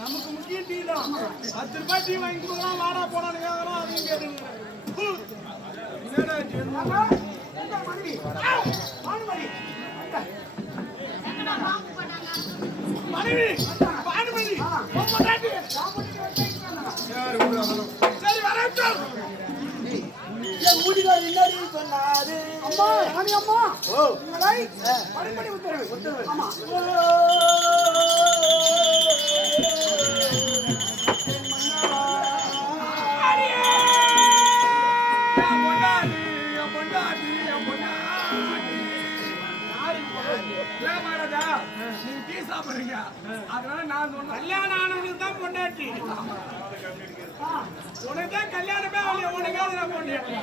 நமக்கு முக்கியம் டீ தான். பத்து ரூபாய் டீ வாங்கி கொடுக்கலாம், வாடா போடான்னு கேக்குறான், அதையும் கேட்டுன்னு மனைவி, பானுமதி, என்னடி சொன்னாரு? அம்மா ராணி அம்மா ஓ, உங்களை பணிப்படி உத்தரவு உத்தரவு ஆமா! என் பொண்டாட்டி, பொண்டாட்டி, பொண்டாட்டி. நீங்க டீ சாப்பிடுறீங்க. அதனால நான் சொன்னேன். கல்யாணம் ஆனவனுக்கு தான் பொண்டாட்டி. உனக்கு தான் கல்யாணமே ஆகலையே, உனக்காவது நான் பொண்டாட்டி.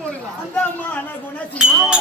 போடுங்களா? அந்த மான குணசி சாதாரண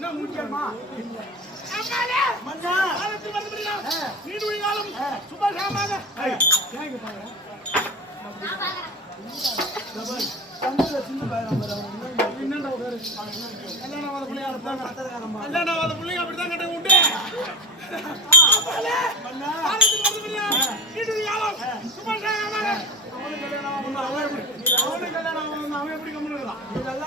என்ன முக்கியமா? மன்னா, காலத்தில் வந்து விடுதா. நீடுழி காலம். என்னடா ஒரு கல்யாணவாத பிள்ளைங்க அப்படிதான் கட்ட. அவனுக்கு கல்யாணம் ஆகணும். அவன் கல்யாணம். அவன் எப்படி இருக்கான்? நீ நல்லா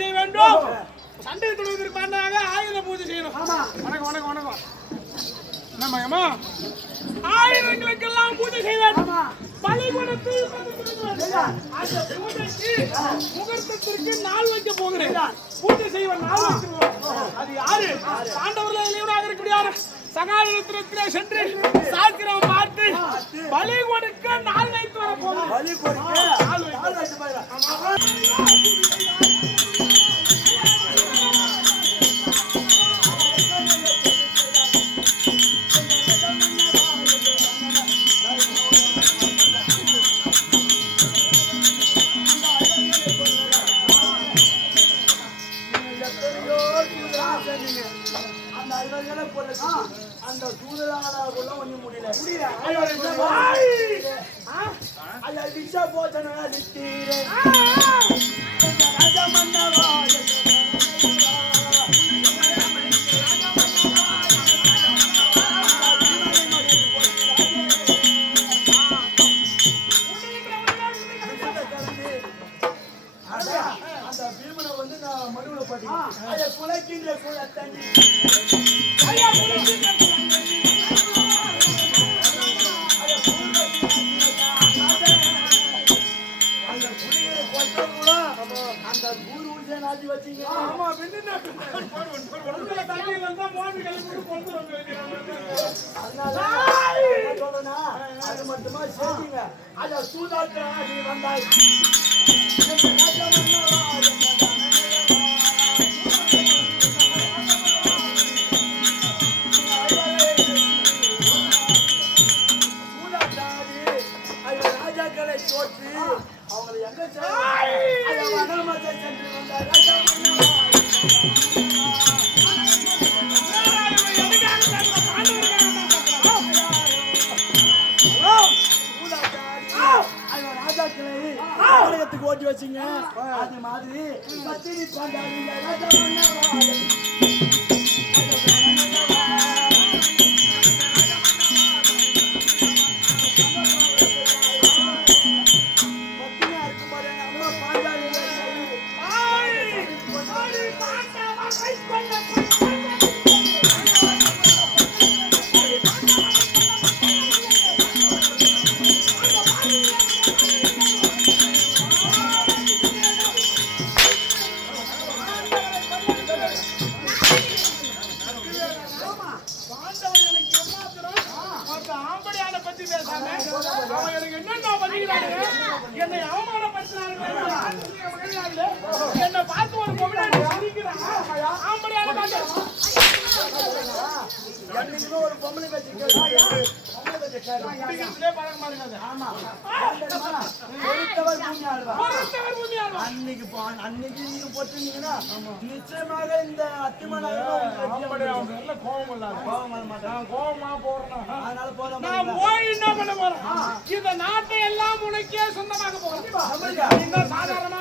செய்ய வேண்டும். சண்டை துணிவதற்கு பண்ணாங்க ஆயுத பூஜை செய்யணும். ஆமா. வணக்கம் வணக்கம் வணக்கம். என்ன மகமா ஆயுதங்களுக்கெல்லாம் பூஜை செய்வேன். ஆமா. பலி கொடுத்து அந்த பூஜைக்கு முகூர்த்தத்திற்கு நாள் வைக்க போகிறேன். பூஜை செய்வன் நாள் வைக்கிறோம் அது யாரு? பாண்டவர்கள் இளையவராக இருக்கக்கூடிய சகாலத்திலே சென்று சாத்திரம் பார்த்து பலி கொடுக்க நாள் வைத்து வர போகிறேன். ஐயா, கூறு வச்சீங்க ஆமா பின்ன தண்ணி இருந்தா மோட்டர் கிளம்பி கொண்டு வந்து அது மட்டுமா செய்யுங்க அத சூதாட்ட வந்தாய் ஓட்டி வச்சீங்க. அது மாதிரி பத்திரி ராஜா மன்னவா. அவன் எனக்கு என்னென்ன? என்னை அவமானப்படுத்துறானுங்க. என்னை பார்த்து ஒரு பொம்பளை சிரிக்கிறான். ஆம்படியானை பார்த்து என்னைக்குமே ஒரு பொம்பளை கட்சி. ஆமா. பொறுத்தவர் பூமி பூமியாளா? அன்னைக்கு அன்னைக்கு நீங்க போட்டிருந்தீங்கன்னா நிச்சயமாக இந்த மேல கோவம் இல்லாத. கோபம் வர மாட்டான் கோவமா போறேனா? அதனால போதும் நான் போய் என்ன பண்ண போறேன்? இந்த நாட்டை எல்லாம் உனக்கே சொந்தமாக போறேன். இந்த சாதாரணமா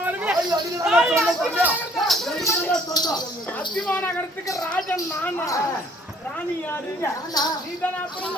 அத்திமா நகரத்துக்கு ராஜன் நான்? ராணி யாரு? நீ தானே அப்புறம்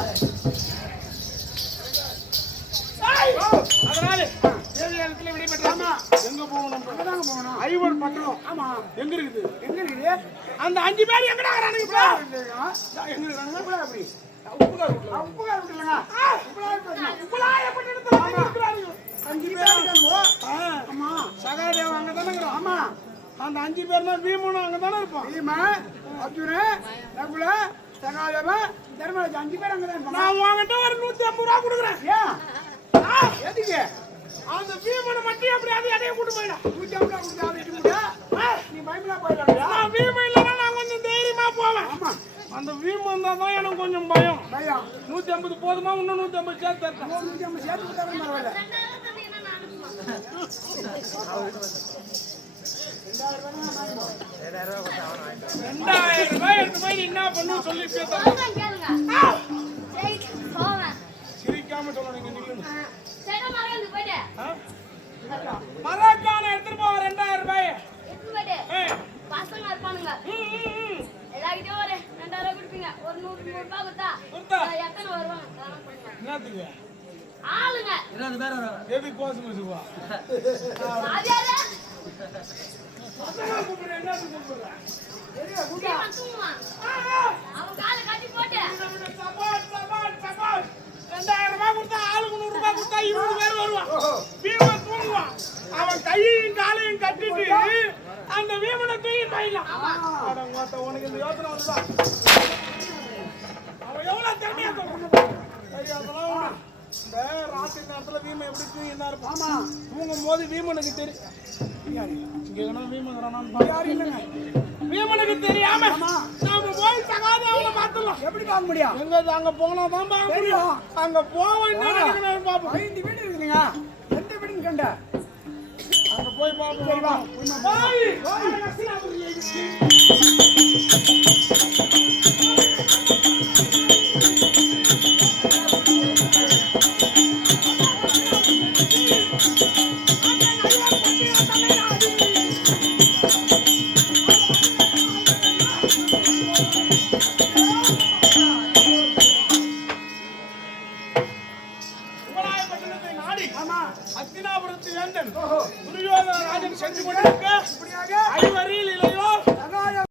போகணும். அங்கதாங்க போகணும் ஐவர் பட்டணம் ஆமா. எங்க இருக்குது? எங்க இருக்குது? அந்த அஞ்சு பேர் எங்கடா வரானுங்க இப்போ? எங்க இருக்கானுங்க அப்படி உப்புகார் உப்புகார் வீட்டுலங்க உப்புலாய பட்டணத்துல இருக்கிறாங்க அஞ்சு பேர் இருக்காங்க. ஆமா. சகாதேவன் அங்க தானே ஆமா. அந்த அஞ்சு பேர்னா பீமனும் அங்க தானே இருப்போம் பீமா அர்ஜுன நகுல சகாதேவன் தர்மராஜ் அஞ்சு பேர் அங்க தான் நான் உங்ககிட்ட ஒரு நூத்தி ஐம்பது ரூபா கொடுக்குறேன். ஏன்? எதுக்கு? அந்த பீமனை மட்டும் எப்படியாவது இடையே கூட்டு போயிடும் ரூபா கொடுத்து அதை முடியா நீ பயமில்லா போயிடலாம் நான் பீமன் இல்லைன்னா நான் கொஞ்சம் தைரியமா போவேன். ஆமா. அந்த பீமன் தான் தான் எனக்கு கொஞ்சம் பயம். பயம். நூத்தி ஐம்பது போதுமா? இன்னும் நூத்தி ஐம்பது சேர்த்து நூத்தி ஐம்பது சேர்த்து பரவாயில்ல. ரெண்டாயிரம் ரூபாய் எடுத்து போய் என்ன பண்ணுன்னு சொல்லி பேசுறேன். சிரிக்காம மரக்கான எடுத்துட்டு போவோம் ரெண்டாயிரம் ரூபாய். பசங்க இருப்பானுங்க. ம், ம், ம். எல்லார்கிட்டயும் ஒரு ரெண்டாயிரம் ரூபாய் கொடுப்பீங்க. ஒரு நூறு நூறு ரூபாய் கொடுத்தா எத்தனை வருவாங்க. என்னத்துக்கு? ஆளுங்க. கூப்பிடுறேன் பீமன் தூங்குவான் அவன் காலை கட்டி போட்டு சபால் சபால் சபால் ரெண்டாயிரம் ரூபாய் கொடுத்தா ஆளுக்கு நூறு ரூபாய் கொடுத்தா இருபது பேர் வருவான். வீமன் தூங்குவான். அவன் கையையும் காலையும் கட்டிட்டு அந்த வீமனை தூக்கி மொத்த உனக்கு இந்த யோசனை வந்துதா? அவன் எவ்வளவு சொல்றான் சரி அதெல்லாம் ராத்திரி நேரத்துல வீமன் எப்படி தூங்கினா இருப்பான்? ஆமா. தூங்கும் போது வீமனுக்கு தெரியும் இல்லைங்க? வீமனுக்கு தெரியாம நாம போய் தகாத அவனை பார்த்துடலாம். எப்படி பார்க்க முடியும்? எங்க அங்க போனா தான் பார்க்க முடியும். அங்க நடக்குதுன்னு பாப்போம் ஐந்து வீடு இருக்குதுங்க. எந்த வீடுன்னு கண்ட. அங்க போய் பாப்போம் சரி, வா. போய்